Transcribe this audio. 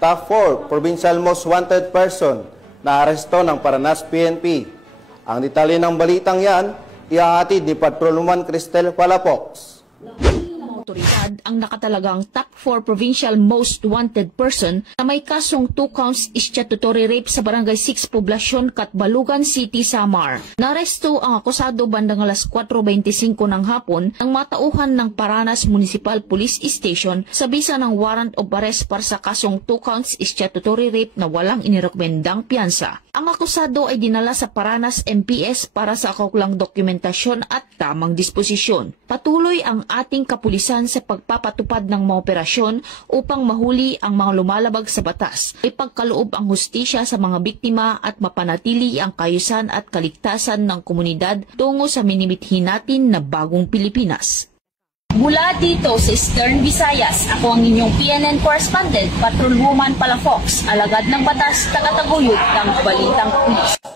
Top 4 Provincial Most Wanted Person na aresto ng Paranas PNP. Ang detalye ng balitang yan, ihahatid ni Patrolwoman Cristel Palafox. Otoridad ang nakatalagang top 4 provincial most wanted person na may kasong 2 counts statutory rape sa Barangay 6 Poblasyon, Katbalugan City, Samar. Naresto ang akusado bandang alas 4:25 ng hapon ng matauhan ng Paranas Municipal Police Station sa bisa ng warrant of arrest para sa kasong 2 counts statutory rape na walang inirekomendang piyansa. Ang akusado ay dinala sa Paranas MPS para sa kaukulang dokumentasyon at tamang disposisyon. Patuloy ang ating kapulisan sa pagpapatupad ng mga operasyon upang mahuli ang mga lumalabag sa batas. Ipagkaloob ang hustisya sa mga biktima at mapanatili ang kaayusan at kaligtasan ng komunidad tungo sa minimithi natin na bagong Pilipinas. Mula dito sa Eastern Visayas, ako ang inyong PNN correspondent, Patrolwoman Palafox, alagad ng batas, tagataguyod ng Balitang Pulis.